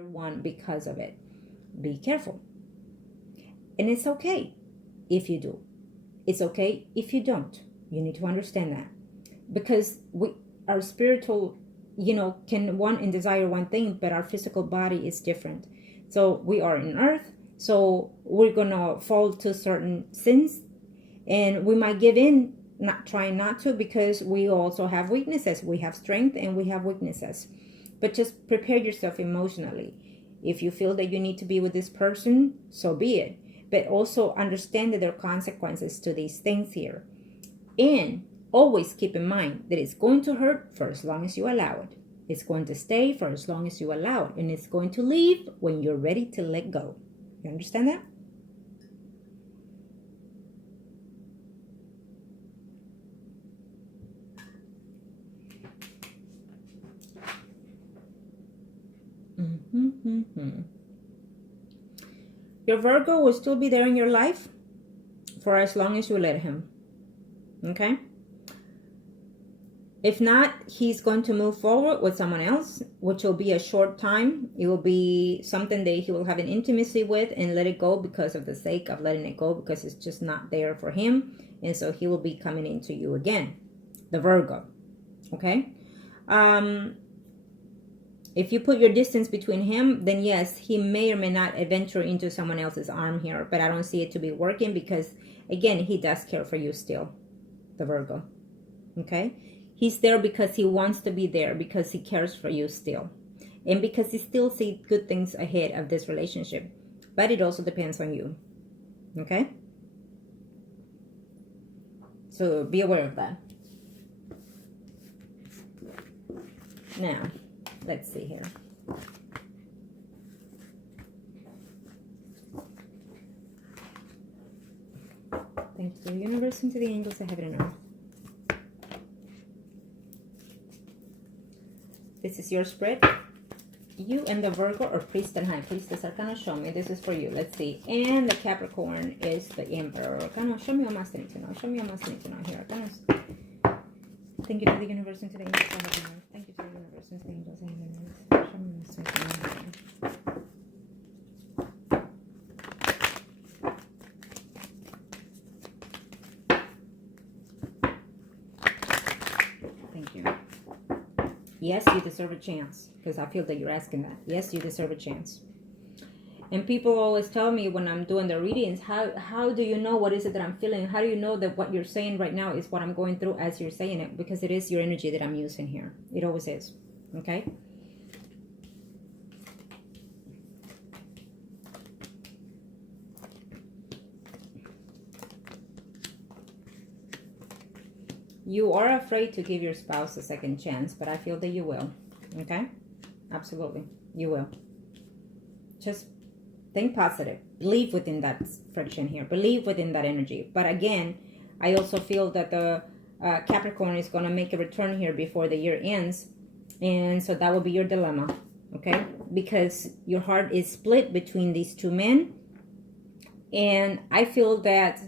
one because of it. Be careful. And it's okay if you do. It's okay if you don't. You need to understand that. Because our spiritual, can want and desire one thing, but our physical body is different. So we are in earth, so we're going to fall to certain sins, and we might give in, trying not to, because we also have weaknesses. We have strength and we have weaknesses. But just prepare yourself emotionally. If you feel that you need to be with this person, so be it. But also understand that there are consequences to these things here. And always keep in mind that it's going to hurt for as long as you allow it. It's going to stay for as long as you allow it. And it's going to leave when you're ready to let go. You understand that? Your Virgo will still be there in your life for as long as you let him. Okay? If not, he's going to move forward with someone else, which will be a short time. It will be something that he will have an intimacy with and let it go because of the sake of letting it go, because it's just not there for him. And so he will be coming into you again, the Virgo. Okay? If you put your distance between him, then yes, he may or may not venture into someone else's arm here. But I don't see it to be working because, again, he does care for you still, the Virgo. Okay? He's there because he wants to be there, because he cares for you still. And because he still sees good things ahead of this relationship. But it also depends on you. Okay? So be aware of that. Now, let's see here. Thank you to the universe and to the angels of heaven and earth. This is your spread. You and the Virgo or priest and high priestess are gonna show me. This is for you. Let's see. And the Capricorn is the Emperor. Gonna show me what I need to know. Show me what I need to know here. Thank you to the universe and to the angels of heaven and earth. Thank you to the universe and to the angels of heaven and earth. Show me what I need to know. Yes, you deserve a chance, because I feel that you're asking that. Yes, you deserve a chance. And people always tell me when I'm doing the readings, how do you know what is it that I'm feeling? How do you know that what you're saying right now is what I'm going through as you're saying it? Because it is your energy that I'm using here. It always is. Okay? You are afraid to give your spouse a second chance, but I feel that you will. Okay? Absolutely. You will. Just think positive. Believe within that friction here. Believe within that energy. But again, I also feel that the Capricorn is going to make a return here before the year ends. And so that will be your dilemma. Okay? Because your heart is split between these two men. And I feel that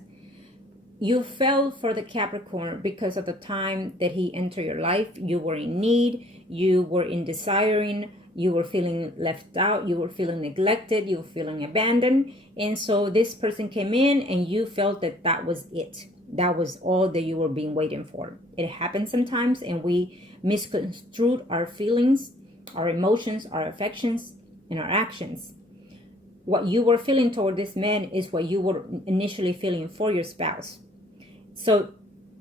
you fell for the Capricorn because of the time that he entered your life. You were in need. You were in desiring. You were feeling left out. You were feeling neglected. You were feeling abandoned. And so this person came in and you felt that that was it. That was all that you were being waiting for. It happens sometimes, and we misconstrued our feelings, our emotions, our affections, and our actions. What you were feeling toward this man is what you were initially feeling for your spouse. So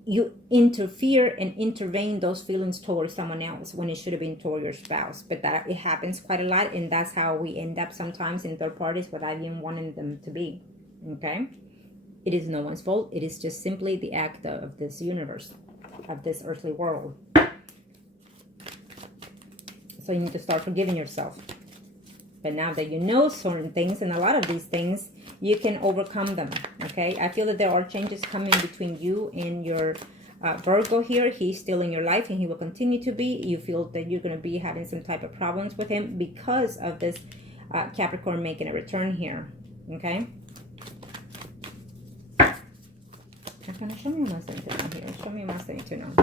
you interfere and intervene those feelings towards someone else when it should have been toward your spouse. But that it happens quite a lot, and that's how we end up sometimes in third parties without even wanting them to be. Okay? It is no one's fault. It is just simply the act of this universe, of this earthly world. So you need to start forgiving yourself. But now that you know certain things, and a lot of these things, you can overcome them, okay? I feel that there are changes coming between you and your Virgo here. He's still in your life, and he will continue to be. You feel that you're going to be having some type of problems with him because of this Capricorn making a return here, okay? I'm going to show me what I need to know here. Show me what I need to know.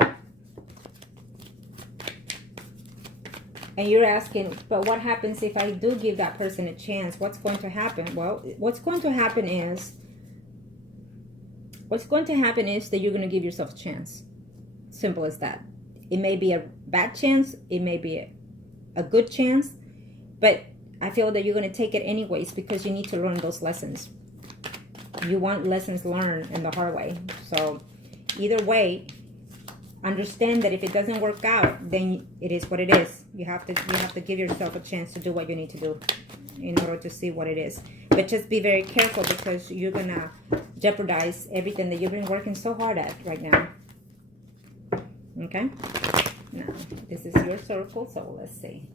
And you're asking, but what happens if I do give that person a chance? What's going to happen? Well, what's going to happen is that you're going to give yourself a chance. Simple as that. It may be a bad chance. It may be a good chance. But I feel that you're going to take it anyways because you need to learn those lessons. You want lessons learned in the hard way. So either way, understand that if it doesn't work out, then it is what it is. You have to give yourself a chance to do what you need to do in order to see what it is. But just be very careful because you're going to jeopardize everything that you've been working so hard at right now. Okay? Now, this is your circle, so let's see.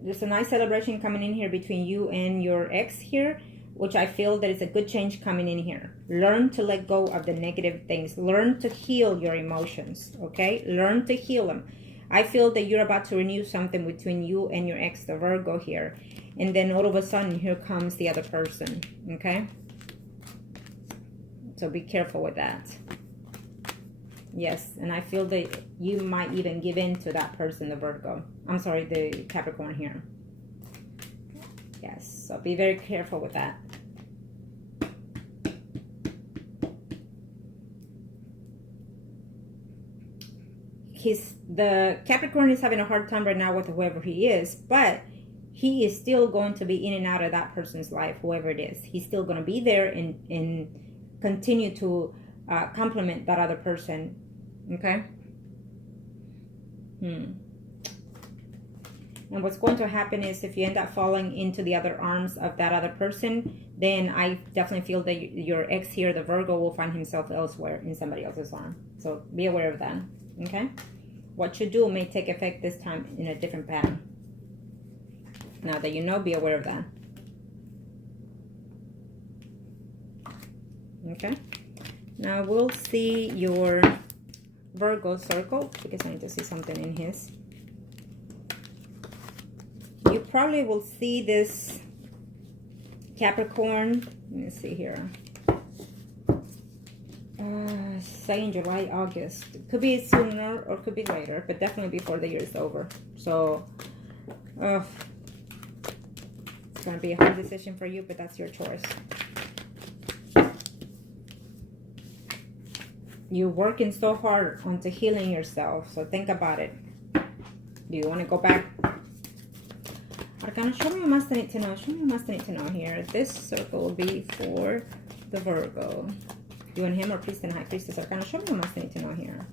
There's a nice celebration coming in here between you and your ex here, which I feel that it's a good change coming in here. Learn to let go of the negative things. Learn to heal your emotions, okay? Learn to heal them. I feel that you're about to renew something between you and your ex, the Virgo here. And then all of a sudden, here comes the other person, okay? So be careful with that. Yes, and I feel that you might even give in to that person, the Virgo. I'm sorry, the Capricorn here. Yes, so be very careful with that. The Capricorn is having a hard time right now with whoever he is, but he is still going to be in and out of that person's life, whoever it is. He's still going to be there and continue to compliment that other person. Okay? And what's going to happen is if you end up falling into the other arms of that other person, then I definitely feel that your ex here, the Virgo, will find himself elsewhere in somebody else's arm. So be aware of that. Okay? What you do may take effect this time in a different pattern. Now that you know, be aware of that. Okay? Now we'll see your Virgo circle because I need to see something in his. You probably will see this Capricorn. Let me see here. Say in July, August. It could be sooner or could be later, but definitely before the year is over. So, it's going to be a hard decision for you, but that's your choice. You're working so hard onto healing yourself, so think about it. Do you want to go back? Arcana, show me what must I need to know. Show me what must I need to know here. This circle will be for the Virgo. You and him or priest and high priestess. Arcana, show me what must I need to know here.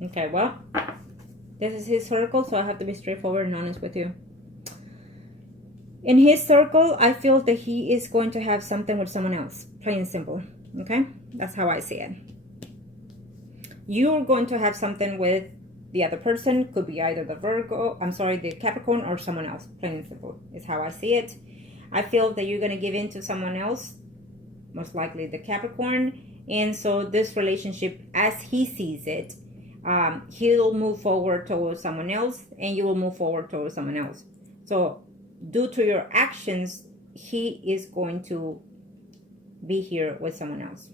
Okay, well, this is his circle, so I have to be straightforward and honest with you. In his circle, I feel that he is going to have something with someone else, plain and simple. Okay, that's how I see it. You're going to have something with the other person, could be either the the Capricorn, or someone else, plain and simple is how I see it. I feel that you're going to give in to someone else, most likely the Capricorn. And so this relationship, as he sees it, he'll move forward towards someone else and you will move forward towards someone else. So due to your actions, he is going to be here with someone else.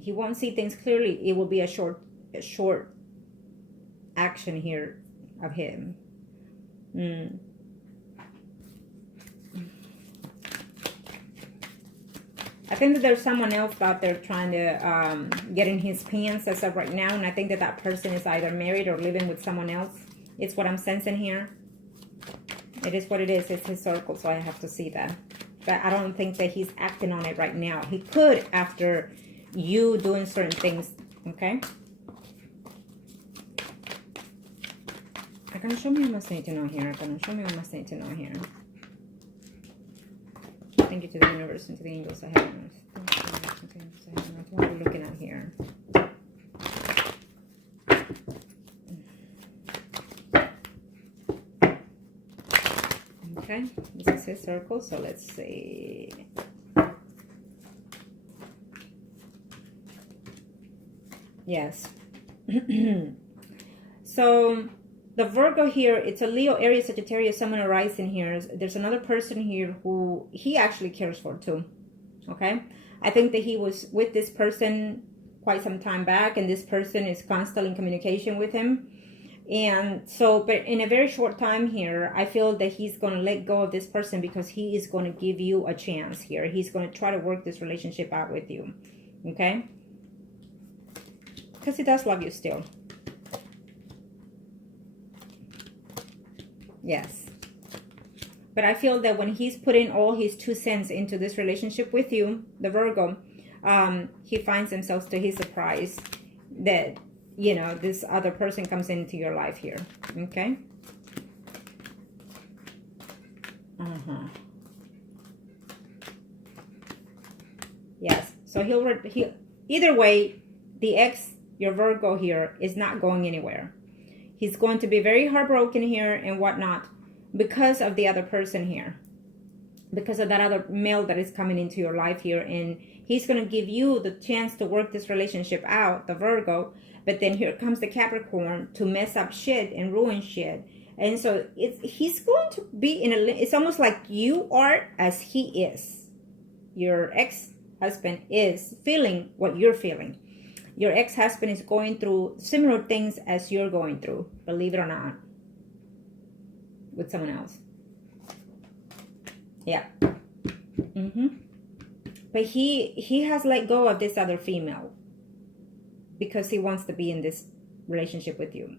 He won't see things clearly. It will be a short action here of him. I think that there's someone else out there trying to get in his pants as of right now. And I think that that person is either married or living with someone else. It's what I'm sensing here. It is what it is. It's his circle, so I have to see that. But I don't think that he's acting on it right now. He could after you doing certain things, okay? I Arcana, show me what I must need to know here. Arcana, show me what I must need to know here. Thank you to the universe and to the angels ahead of us. What are we looking at here? Okay, this is his circle, so let's see. Yes. So the Virgo here, it's a Leo, Aries, Sagittarius, Sun, and rising here. There's another person here who he actually cares for too. Okay, I think that he was with this person quite some time back, and this person is constantly in communication with him. And so, but in a very short time here, I feel that he's going to let go of this person because he is going to give you a chance here. He's going to try to work this relationship out with you. Okay? Because he does love you still. Yes. But I feel that when he's putting all his 2 cents into this relationship with you, the Virgo, he finds himself to his surprise that, you know, this other person comes into your life here. Okay? Yes. So he'll either way, the ex, your Virgo here, is not going anywhere. He's going to be very heartbroken here and whatnot because of the other person here. Because of that other male that is coming into your life here. And he's going to give you the chance to work this relationship out, the Virgo. But then here comes the Capricorn to mess up shit and ruin shit. And so he's going to be in it's almost like you are as he is. Your ex-husband is feeling what you're feeling. Your ex-husband is going through similar things as you're going through, believe it or not, with someone else. Yeah. But he has let go of this other female because he wants to be in this relationship with you.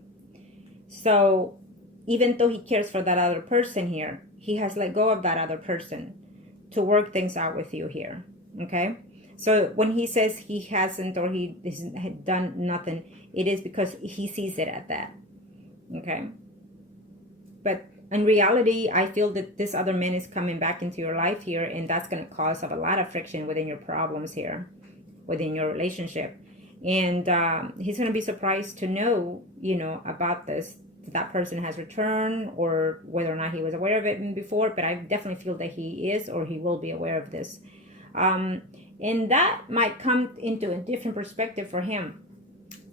So even though he cares for that other person here, he has let go of that other person to work things out with you here. Okay? So when he says he hasn't or he hasn't done nothing, it is because he sees it at that. Okay? But in reality, I feel that this other man is coming back into your life here, and that's going to cause a lot of friction within your problems here, within your relationship. And he's going to be surprised to know, you know, about this, that person has returned, or whether or not he was aware of it before. But I definitely feel that he is, or he will be aware of this. And that might come into a different perspective for him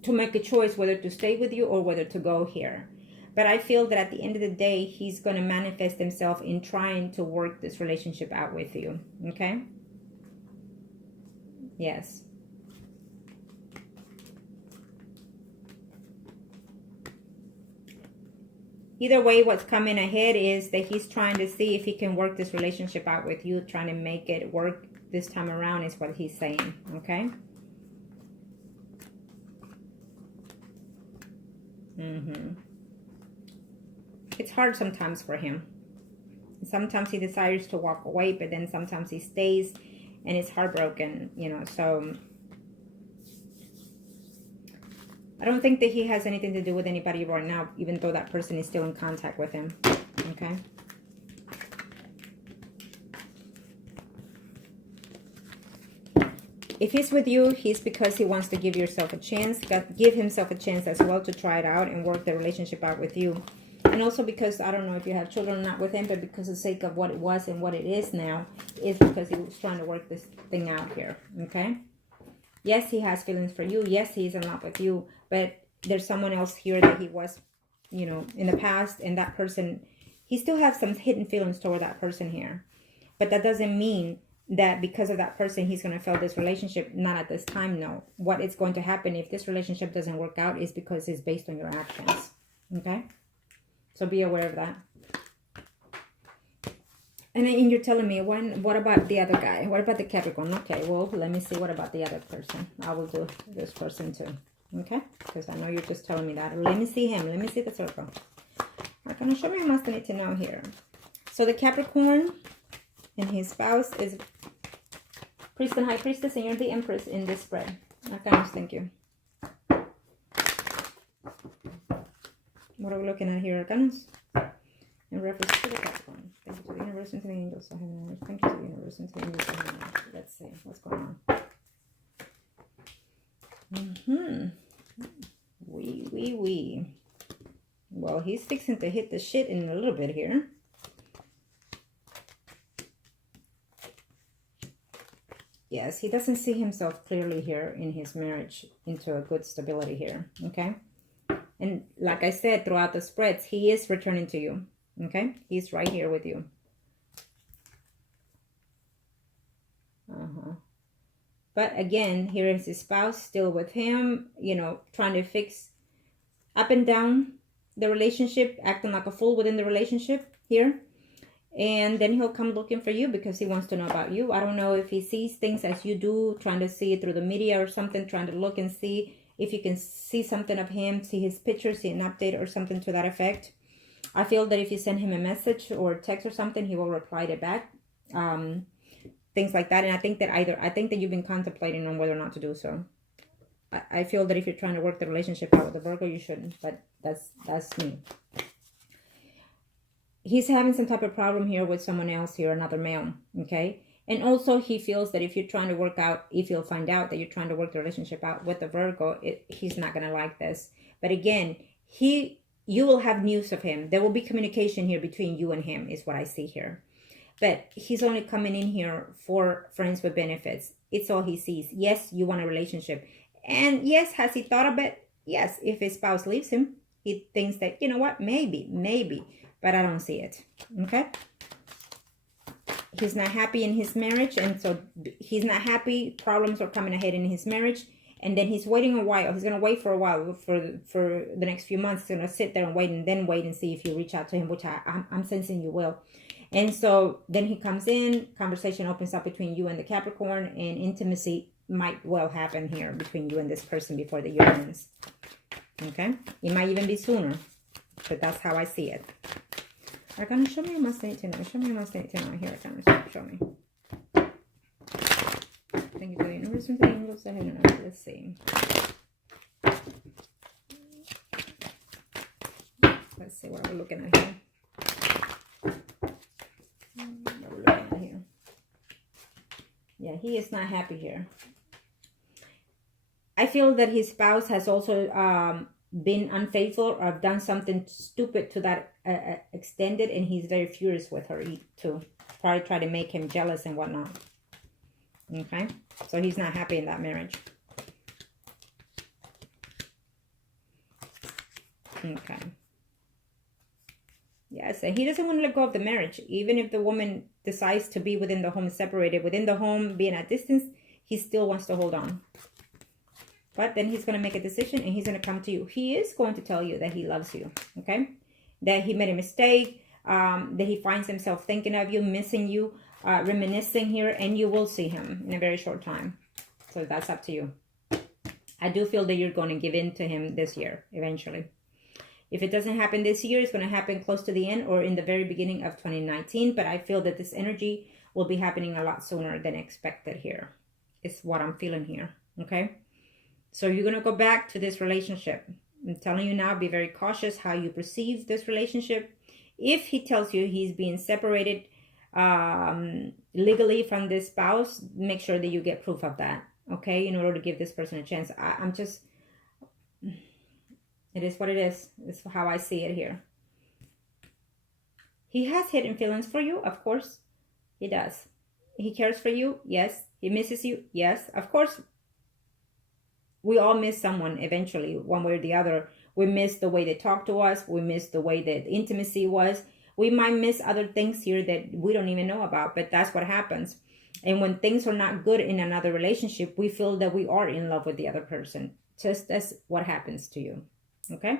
to make a choice whether to stay with you or whether to go here. But I feel that at the end of the day, he's going to manifest himself in trying to work this relationship out with you. Okay? Yes. Either way, what's coming ahead is that he's trying to see if he can work this relationship out with you, trying to make it work this time around is what he's saying. Okay? It's hard sometimes for him. Sometimes he desires to walk away, but then sometimes he stays and it's heartbroken, you know. So I don't think that he has anything to do with anybody right now, even though that person is still in contact with him. Okay? If he's with you, he's because he wants to give yourself a chance, give himself a chance as well to try it out and work the relationship out with you. And also because, I don't know if you have children or not with him, but because of the sake of what it was and what it is now, is because he was trying to work this thing out here, okay? Yes, he has feelings for you. Yes, he's in love with you, but there's someone else here that he was, you know, in the past, and that person, he still has some hidden feelings toward that person here. But that doesn't mean that because of that person, he's going to fail this relationship. Not at this time, no. What is going to happen if this relationship doesn't work out is because it's based on your actions, okay? So be aware of that. And then you're telling me, what about the other guy? What about the Capricorn? Okay, well, let me see what about the other person. I will do this person too. Okay? Because I know you're just telling me that. Let me see him. Let me see the circle. I'm going to show me what I need to know here. So the Capricorn and his spouse is Priest and High Priestess, and you're the Empress in this spread. Okay, thank you. What are we looking at here, Arcanas? In reference to the Capricorn. Thank you to the universe and to the angels. Thank you to the universe and to the angels. Let's see what's going on. Wee. Well, he's fixing to hit the shit in a little bit here. Yes, he doesn't see himself clearly here in his marriage into a good stability here, okay? And like I said, throughout the spreads, he is returning to you, okay? He's right here with you. But again, here is his spouse still with him, you know, trying to fix up and down the relationship, acting like a fool within the relationship here. And then he'll come looking for you because he wants to know about you. I don't know if he sees things as you do, trying to see it through the media or something, trying to look and see if you can see something of him, see his picture, see an update or something to that effect. I feel that if you send him a message or a text or something, he will reply it back. Things like that. And I think that you've been contemplating on whether or not to do so. I feel that if you're trying to work the relationship out with the Virgo, you shouldn't. But that's me. He's having some type of problem here with someone else here, another male, okay? And also he feels that if you're trying to work out, if you'll find out that you're trying to work the relationship out with the Virgo, he's not going to like this. But again, you will have news of him. There will be communication here between you and him is what I see here. But he's only coming in here for friends with benefits. It's all he sees. Yes, you want a relationship. And yes, has he thought of it? Yes, if his spouse leaves him, he thinks that, you know what, maybe. But I don't see it, okay? He's not happy in his marriage, and so he's not happy. Problems are coming ahead in his marriage, and then he's waiting a while. He's going to wait for a while, for the next few months. He's going to sit there and wait, and then wait and see if you reach out to him, which I'm sensing you will. And so then he comes in, conversation opens up between you and the Capricorn, and intimacy might well happen here between you and this person before the year ends, okay? It might even be sooner, but that's how I see it. Arcana, show me your Mustang tonight. Show me your Mustang tonight. Here, Arcana, show me. Thank you for the universe and the angels. Let's see. Let's see what we're looking at here. What we're looking at here. Yeah, he is not happy here. I feel that his spouse has also been unfaithful or done something stupid to that extended, and he's very furious with her too. Probably try to make him jealous and whatnot. Okay, so he's not happy in that marriage. Okay. Yes, and he doesn't want to let go of the marriage. Even if the woman decides to be within the home, separated within the home, being at distance, he still wants to hold on. But then he's going to make a decision and he's going to come to you. He is going to tell you that he loves you, okay? That he made a mistake, that he finds himself thinking of you, missing you, reminiscing here, and you will see him in a very short time. So that's up to you. I do feel that you're going to give in to him this year, eventually. If it doesn't happen this year, it's going to happen close to the end or in the very beginning of 2019. But I feel that this energy will be happening a lot sooner than expected here. It's what I'm feeling here, okay? So you're going to go back to this relationship. I'm telling you now, be very cautious how you perceive this relationship. If he tells you he's being separated legally from this spouse, make sure that you get proof of that, okay? In order to give this person a chance. It is what it is. It's how I see it here. He has hidden feelings for you, of course. He does. He cares for you, yes. He misses you, yes. Of course, we all miss someone eventually, one way or the other. We miss the way they talk to us. We miss the way that intimacy was. We might miss other things here that we don't even know about, but that's what happens. And when things are not good in another relationship, we feel that we are in love with the other person. Just as what happens to you, okay?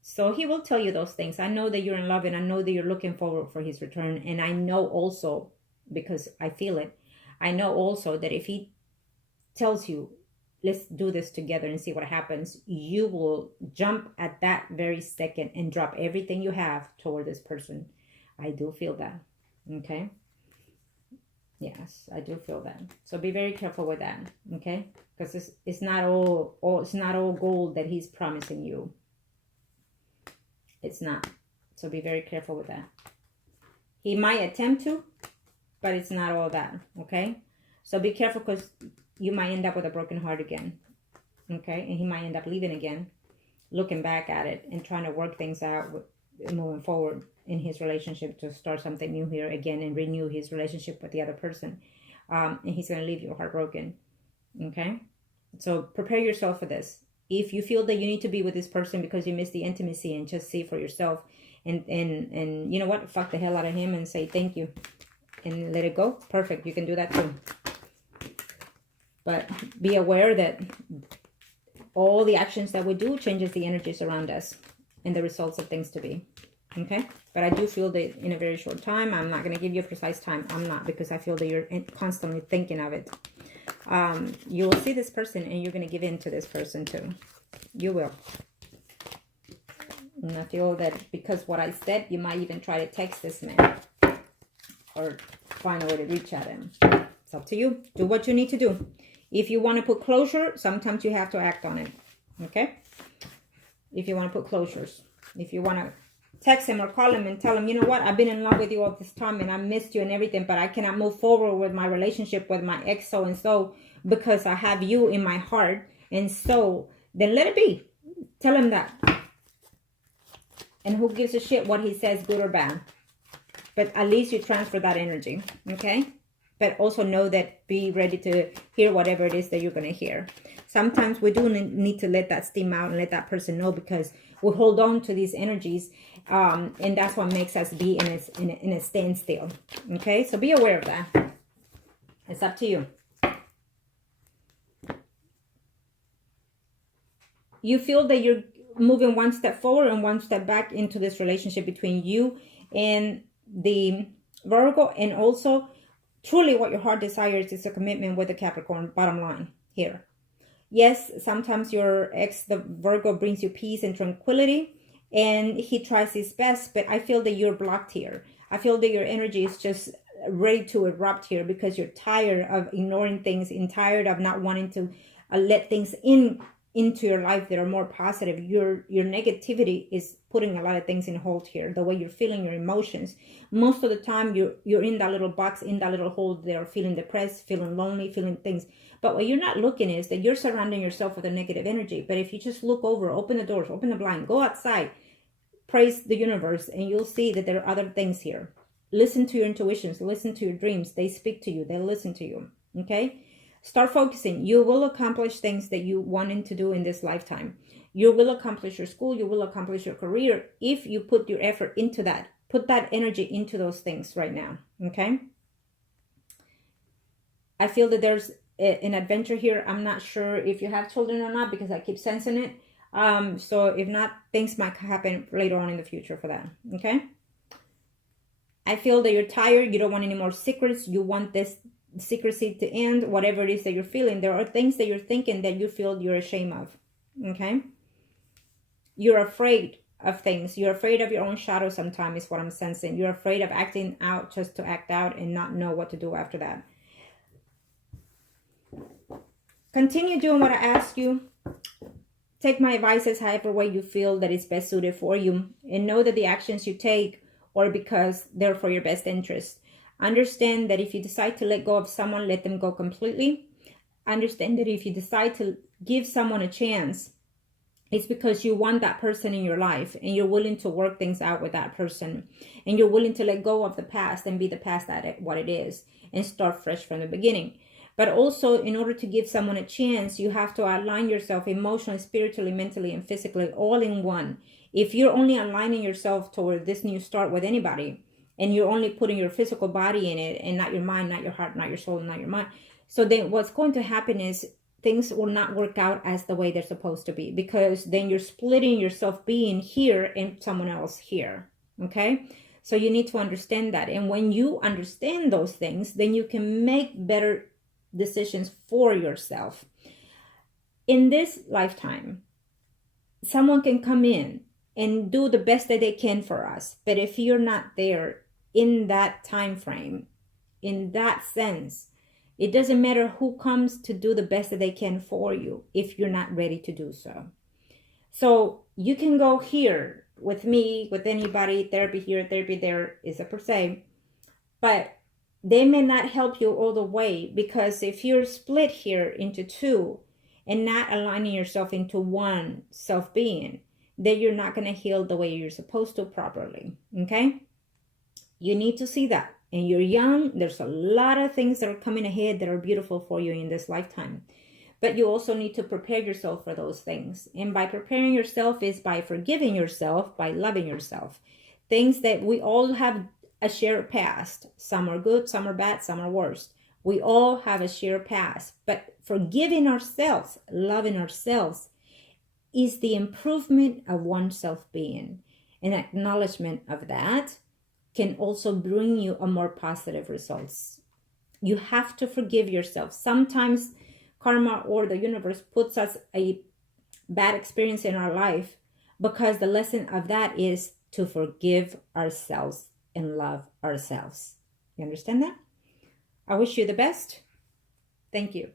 So he will tell you those things. I know that you're in love, and I know that you're looking forward for his return. And I know also, because I feel it, I know also that if he tells you, let's do this together and see what happens, you will jump at that very second and drop everything you have toward this person. I do feel that, okay? Yes, I do feel that. So be very careful with that, okay? Because it's not all gold that he's promising you. It's not. So be very careful with that. He might attempt to, but it's not all that, okay? So be careful, because you might end up with a broken heart again, okay? And he might end up leaving again, looking back at it and trying to work things out moving forward in his relationship, to start something new here again and renew his relationship with the other person. And he's going to leave you heartbroken, okay? So prepare yourself for this. If you feel that you need to be with this person because you miss the intimacy, and just see for yourself, and you know what, fuck the hell out of him and say thank you and let it go, perfect, you can do that too. But be aware that all the actions that we do changes the energies around us and the results of things to be, okay? But I do feel that in a very short time, I'm not going to give you a precise time, I'm not, because I feel that you're constantly thinking of it. You will see this person, and you're going to give in to this person too. You will. And I feel that because what I said, you might even try to text this man, or find a way to reach at him. It's up to you. Do what you need to do. If you want to put closure, sometimes you have to act on it, okay? If you want to put closures. If you want to text him or call him and tell him, you know what, I've been in love with you all this time, and I missed you and everything, but I cannot move forward with my relationship with my ex so-and-so because I have you in my heart, and so, then let it be. Tell him that. And who gives a shit what he says, good or bad? But at least you transfer that energy, okay? But also know that, be ready to hear whatever it is that you're going to hear. Sometimes we do need to let that steam out and let that person know, because we hold on to these energies, and that's what makes us be in a standstill, okay? So be aware of that. It's up to you. You feel that you're moving one step forward and one step back into this relationship between you and the Virgo, and also truly what your heart desires is a commitment with the Capricorn, bottom line here. Yes, sometimes your ex, the Virgo, brings you peace and tranquility, and he tries his best, but I feel that you're blocked here. I feel that your energy is just ready to erupt here, because you're tired of ignoring things and tired of not wanting to let things into your life that are more positive. Your negativity is putting a lot of things in hold here. The way you're feeling your emotions, most of the time you're in that little box, in that little hole there, feeling depressed, feeling lonely, feeling things. But what you're not looking is that you're surrounding yourself with a negative energy. But if you just look over, open the doors, open the blind, go outside, praise the universe, and you'll see that there are other things here. Listen to your intuitions, listen to your dreams. They speak to you, they listen to you, okay? Start focusing. You will accomplish things that you wanted to do in this lifetime. You will accomplish your school. You will accomplish your career if you put your effort into that. Put that energy into those things right now, okay? I feel that there's an adventure here. I'm not sure if you have children or not, because I keep sensing it. So if not, things might happen later on in the future for that, okay? I feel that you're tired. You don't want any more secrets. You want this secrecy to end. Whatever it is that you're feeling, there are things that you're thinking that you feel you're ashamed of, okay? You're afraid of things. You're afraid of your own shadow sometimes, is what I'm sensing. You're afraid of acting out just to act out and not know what to do after that. Continue doing what I ask you. Take my advices however way you feel that is best suited for you, and know that the actions you take are because they're for your best interest. Understand that if you decide to let go of someone, let them go completely. Understand that if you decide to give someone a chance, it's because you want that person in your life, and you're willing to work things out with that person, and you're willing to let go of the past and be the past at what it is, and start fresh from the beginning. But also, in order to give someone a chance, you have to align yourself emotionally, spiritually, mentally, and physically, all in one. If you're only aligning yourself toward this new start with anybody, and you're only putting your physical body in it, and not your mind, not your heart, not your soul, not your mind, so then what's going to happen is things will not work out as the way they're supposed to be, because then you're splitting yourself being here and someone else here, okay? So you need to understand that. And when you understand those things, then you can make better decisions for yourself. In this lifetime, someone can come in and do the best that they can for us, but if you're not there in that time frame, in that sense, it doesn't matter who comes to do the best that they can for you if you're not ready to do so. So you can go here with me, with anybody, therapy here, therapy there is a per se, but they may not help you all the way, because if you're split here into two and not aligning yourself into one self-being, then you're not going to heal the way you're supposed to properly. Okay? You need to see that. And you're young. There's a lot of things that are coming ahead that are beautiful for you in this lifetime. But you also need to prepare yourself for those things. And by preparing yourself is by forgiving yourself, by loving yourself. Things that we all have a shared past. Some are good, some are bad, some are worse. We all have a shared past. But forgiving ourselves, loving ourselves, is the improvement of one's self-being. An acknowledgement of that can also bring you a more positive results. You have to forgive yourself. Sometimes karma or the universe puts us a bad experience in our life because the lesson of that is to forgive ourselves and love ourselves. You understand that? I wish you the best. Thank you.